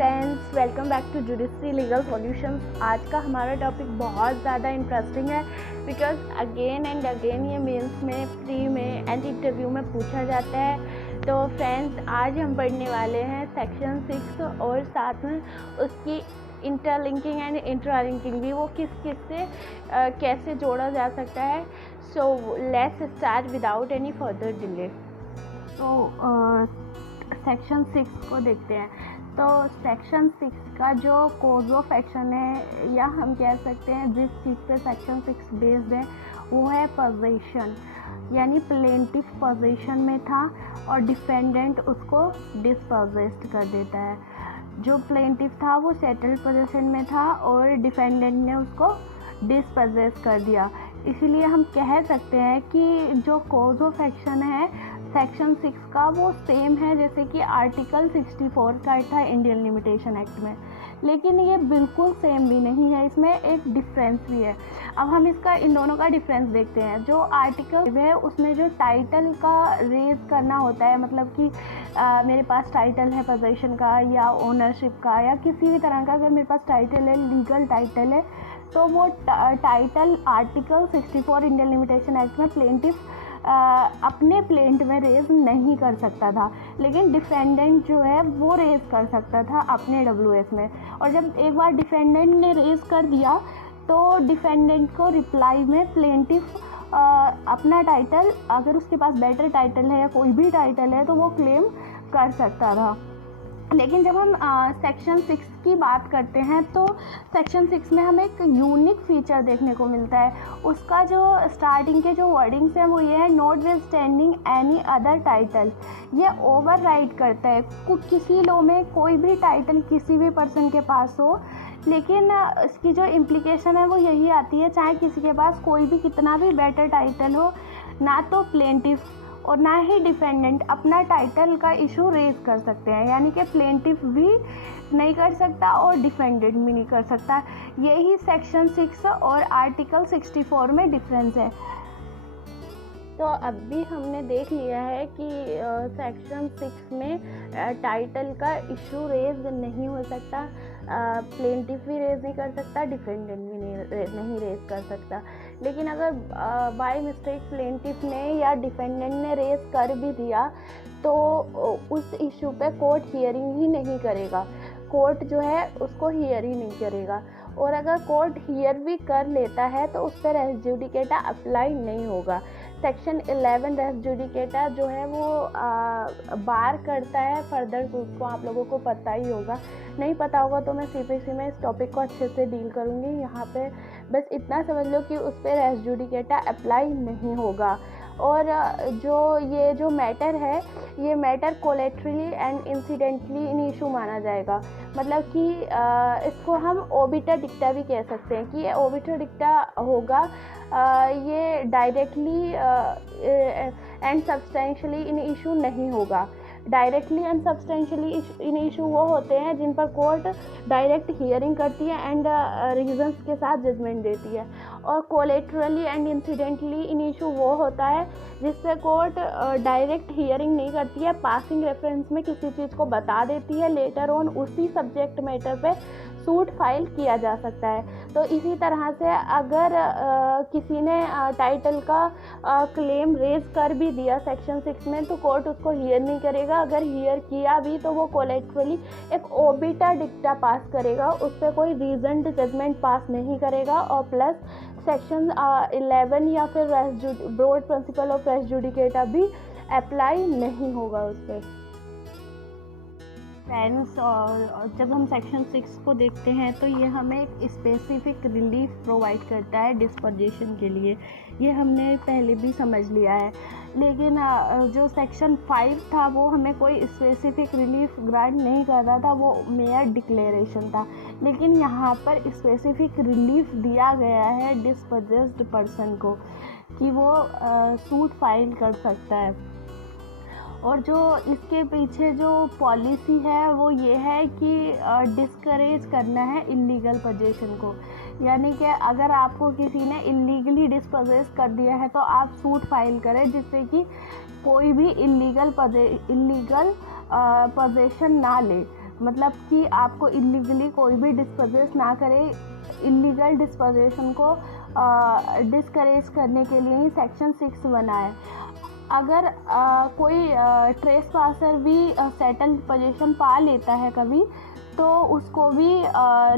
Friends, welcome back to judiciary legal solutions. आज का हमारा टॉपिक बहुत ज़्यादा इंटरेस्टिंग है बिकॉज अगेन एंड अगेन ये मेंस में, प्री में एंड इंटरव्यू में पूछा जाता है। तो फ्रेंड्स, आज हम पढ़ने वाले हैं सेक्शन 6 और साथ में उसकी इंटरलिंकिंग एंड इंट्रालिंकिंग भी, वो किस किस से कैसे जोड़ा जा सकता है। So let's start without any further delay. तो सेक्शन 6 को देखते हैं। तो सेक्शन 6 का जो कोज ऑफ एक्शन है, या हम कह सकते हैं जिस चीज़ पे सेक्शन 6 बेस्ड है, वो है पोजीशन। यानी प्लेंटिफ पोजीशन में था और डिफेंडेंट उसको डिस्पोजेस्ड कर देता है। जो प्लेंटिफ था वो सेटल्ड पोजीशन में था और डिफेंडेंट ने उसको डिस्पोजेस कर दिया। इसीलिए हम कह सकते हैं कि जो कोज ऑफ एक्शन है सेक्शन 6 का, वो सेम है जैसे कि आर्टिकल 64 का था इंडियन लिमिटेशन एक्ट में। लेकिन ये बिल्कुल सेम भी नहीं है, इसमें एक डिफरेंस भी है। अब हम इसका इन दोनों का डिफरेंस देखते हैं। जो आर्टिकल है उसमें जो टाइटल का रेज करना होता है, मतलब कि मेरे पास टाइटल है पोजीशन का या ओनरशिप का या किसी भी तरह का, अगर मेरे पास टाइटल है, लीगल टाइटल है, तो वो title article 64 Indian limitation act में प्लेंटिफ अपने प्लेंट में रेज नहीं कर सकता था, लेकिन डिफेंडेंट जो है वो रेज कर सकता था अपने डब्ल्यूएस में। और जब एक बार डिफेंडेंट ने रेज कर दिया तो डिफेंडेंट को रिप्लाई में प्लेंटिफ अपना टाइटल, अगर उसके पास बेटर टाइटल है या कोई भी टाइटल है, तो वो क्लेम कर सकता था। लेकिन जब हम सेक्शन 6 की बात करते हैं तो सेक्शन 6 में हमें एक यूनिक फीचर देखने को मिलता है। उसका जो स्टार्टिंग के जो वर्डिंग्स हैं वो ये है, not with standing any other title. ये ओवर राइड करता है किसी लॉ में कोई भी टाइटल किसी भी पर्सन के पास हो, लेकिन इसकी जो इम्प्लीकेशन है वो यही आती है, चाहे किसी के पास कोई भी कितना भी बेटर टाइटल हो, ना तो प्लेंटिफ और ना ही डिफेंडेंट अपना टाइटल का इशू रेज कर सकते हैं। यानी कि प्लेंटिफ भी नहीं कर सकता और डिफेंडेंट भी नहीं कर सकता। यही सेक्शन 6 और आर्टिकल 64 में डिफरेंस है। तो अभी हमने देख लिया है कि सेक्शन 6 में टाइटल का इशू रेज नहीं हो सकता, प्लेंटिफ भी रेज नहीं कर सकता, डिफेंडेंट भी नहीं रेज कर सकता। लेकिन अगर बाय मिस्टेक प्लेंटिफ ने या डिफेंडेंट ने रेज कर भी दिया तो उस इशू पे कोर्ट हियरिंग ही नहीं करेगा, कोर्ट जो है उसको हियर ही नहीं करेगा। और अगर कोर्ट हियर भी कर लेता है तो उस पर रेस जुडिकेटा अप्लाई नहीं होगा। सेक्शन 11 रेस जुडिकेटा जो है वो बार करता है फर्दर सूट को। आप लोगों को पता ही होगा, नहीं पता होगा तो मैं सीपीसी में इस टॉपिक को अच्छे से डील करूँगी। यहाँ पे बस इतना समझ लो कि उस पर रेस जुडिकेटा अप्लाई नहीं होगा। और जो मैटर है, ये matter collaterally and incidentally in issue माना जाएगा। मतलब कि इसको हम ओबिटर डिक्टा भी कह सकते हैं कि ये ओबिटर डिक्टा होगा। ये directly and substantially in issue नहीं होगा। Directly and substantially in issue वो होते हैं जिन पर कोर्ट डायरेक्ट हियरिंग करती है एंड रीजंस के साथ जजमेंट देती है। और कोलेटरली एंड इंसिडेंटली इन इशू वो होता है जिससे कोर्ट डायरेक्ट हियरिंग नहीं करती है, पासिंग रेफरेंस में किसी चीज़ को बता देती है, लेटर ऑन उसी सब्जेक्ट मैटर पे सूट फाइल किया जा सकता है। तो इसी तरह से अगर किसी ने टाइटल का क्लेम रेज कर भी दिया सेक्शन 6 में, तो कोर्ट उसको हियर नहीं करेगा। अगर हियर किया भी तो वो कोलेटरली एक ओबिटर डिक्टा पास करेगा, उस पर कोई रीजन्ड जजमेंट पास नहीं करेगा। और प्लस सेक्शन 11 या फिर broad principle of res judicata भी अप्लाई नहीं होगा उस पर। फ्रेंड्स, और जब हम सेक्शन 6 को देखते हैं तो ये हमें एक स्पेसिफिक रिलीफ प्रोवाइड करता है डिस्पोजेशन के लिए। ये हमने पहले भी समझ लिया है। लेकिन जो सेक्शन 5 था वो हमें कोई स्पेसिफिक रिलीफ ग्रांट नहीं कर रहा था, वो मेयर डिक्लेरेशन था। लेकिन यहाँ पर स्पेसिफिक रिलीफ दिया गया है डिस्पोजेस्ड पर्सन को कि वो सूट फाइल कर सकता है। और जो इसके पीछे जो पॉलिसी है वो ये है कि डिस्करेज करना है इलीगल पोजीशन को। यानी कि अगर आपको किसी ने इलीगली डिस्पोजेस कर दिया है तो आप सूट फाइल करें, जिससे कि कोई भी इलीगल पोजीशन ना ले। मतलब कि आपको इलीगली कोई भी डिस्पोजेस ना करे। इलीगल डिस्पोजेशन को डिस्करेज करने के लिए ही सेक्शन 6 बना है। अगर कोई ट्रेसपासर भी सेटल्ड पोजीशन पा लेता है कभी, तो उसको भी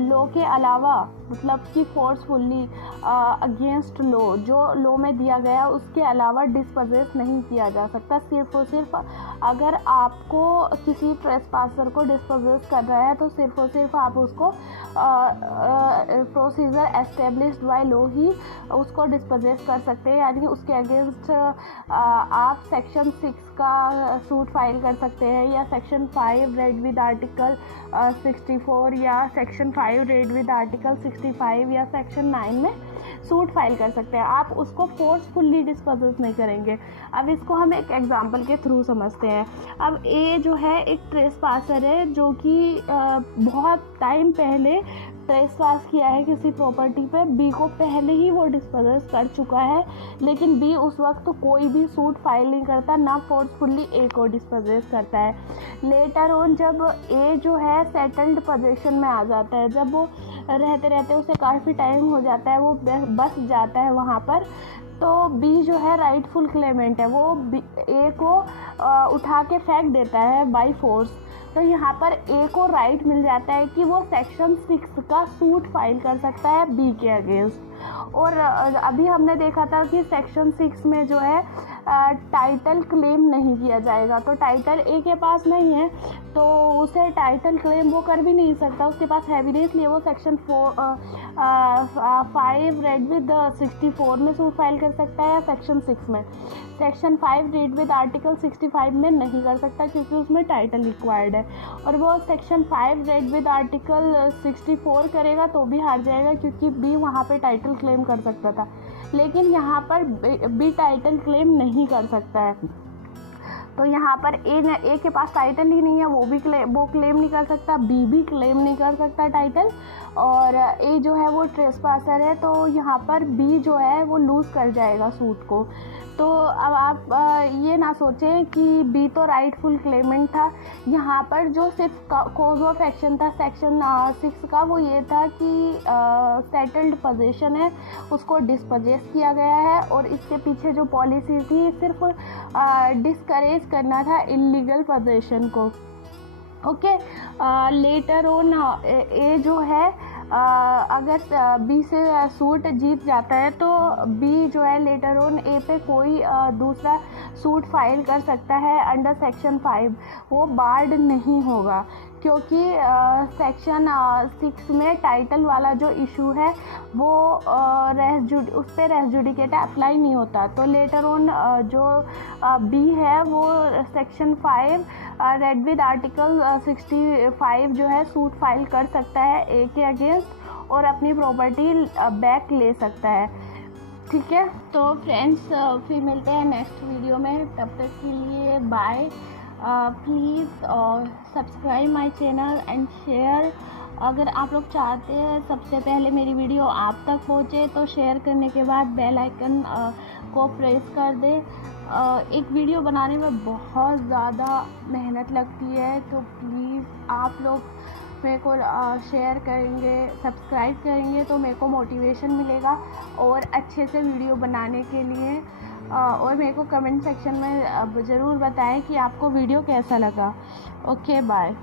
लॉ के अलावा, मतलब कि फोर्सफुली अगेंस्ट लॉ, जो लॉ में दिया गया उसके अलावा डिस्पोजेस नहीं किया जा सकता। सिर्फ और सिर्फ अगर आपको किसी ट्रेसपासर को डिस्पोजेस कर रहा है तो सिर्फ और सिर्फ आप उसको प्रोसीजर एस्टेब्लिश्ड बाय लॉ ही उसको डिस्पोजेस कर सकते हैं। यानी उसके अगेंस्ट आप सेक्शन 6 का सूट फाइल कर सकते हैं, या सेक्शन 5 रेड विद आर्टिकल 64, या सेक्शन 5 रेड विद आर्टिकल 65, या सेक्शन 9 में सूट फाइल कर सकते हैं। आप उसको फोर्सफुली डिस्पोजेस नहीं करेंगे। अब इसको हम एक एग्जांपल के थ्रू समझते हैं। अब ए जो है एक ट्रेसपासर है जो कि बहुत टाइम पहले ट्रेसपास किया है किसी प्रॉपर्टी पे। बी को पहले ही वो डिस्पोजेस कर चुका है, लेकिन बी उस वक्त कोई भी सूट फाइल नहीं करता, ना फोर्सफुली ए को डिस्पोजेस करता है। लेटर ऑन जब ए जो है सेटल्ड पोजीशन में आ जाता है, जब वो रहते रहते उसे काफ़ी टाइम हो जाता है, वो बस जाता है वहाँ पर, तो बी जो है राइटफुल क्लेमेंट है, वो ए को उठा के फेंक देता है बाय फोर्स। तो यहाँ पर ए को राइट मिल जाता है कि वो सेक्शन 6 का सूट फाइल कर सकता है बी के अगेंस्ट। और अभी हमने देखा था कि सेक्शन 6 में जो है टाइटल क्लेम नहीं किया जाएगा। तो टाइटल ए के पास नहीं है तो उसे टाइटल क्लेम वो कर भी नहीं सकता, उसके पास है भी नहीं, इसलिए वो सेक्शन 5 रेड विद 64 में सूट फाइल कर सकता है, या सेक्शन 6 में। सेक्शन 5 रेड विद आर्टिकल 65 में नहीं कर सकता क्योंकि उसमें टाइटल रिक्वायर्ड है। और वो सेक्शन 5 रेड विद आर्टिकल 64 करेगा तो भी हार जाएगा क्योंकि बी वहाँ पे टाइटल क्लेम कर सकता था, लेकिन यहाँ पर बी टाइटल क्लेम नहीं कर सकता है। तो यहाँ पर ए के पास टाइटल ही नहीं है, वो क्लेम नहीं कर सकता, बी भी क्लेम नहीं कर सकता टाइटल, और ए जो है वो ट्रेसपासर है, तो यहाँ पर बी जो है वो लूज़ कर जाएगा सूट को। तो अब आप ये ना सोचें कि बी तो राइटफुल क्लेमेंट था। यहाँ पर जो सिर्फ कॉज ऑफ एक्शन था सेक्शन 6 का, वो ये था कि सेटल्ड पोजीशन है उसको डिस्पोजेस किया गया है, और इसके पीछे जो पॉलिसी थी सिर्फ डिस्करेज करना था इलीगल पोजीशन को। ओके, लेटर ऑन ए जो है अगर बी से सूट जीत जाता है तो बी जो है लेटर ऑन ए पे कोई दूसरा सूट फाइल कर सकता है अंडर सेक्शन 5। वो बार्ड नहीं होगा क्योंकि सेक्शन 6 में टाइटल वाला जो इशू है वो उस पर रेस जुडिकेटा अप्लाई नहीं होता। तो लेटर ऑन जो बी है वो सेक्शन 5 रेड विद आर्टिकल 65 जो है सूट फाइल कर सकता है ए के अगेंस्ट और अपनी प्रॉपर्टी बैक ले सकता है। ठीक है, तो फ्रेंड्स फिर मिलते हैं नेक्स्ट वीडियो में, तब तक के लिए bye. Please subscribe my channel and share. अगर आप लोग चाहते हैं सबसे पहले मेरी वीडियो आप तक पहुँचे तो शेयर करने के बाद बेल आइकन को प्रेस कर दें। एक वीडियो बनाने में बहुत ज़्यादा मेहनत लगती है, तो प्लीज़ आप लोग मेरे को शेयर करेंगे, सब्सक्राइब करेंगे तो मेरे को मोटिवेशन मिलेगा और अच्छे से वीडियो बनाने के लिए। और मेरे को कमेंट सेक्शन में ज़रूर बताएं कि आपको वीडियो कैसा लगा। Okay, bye.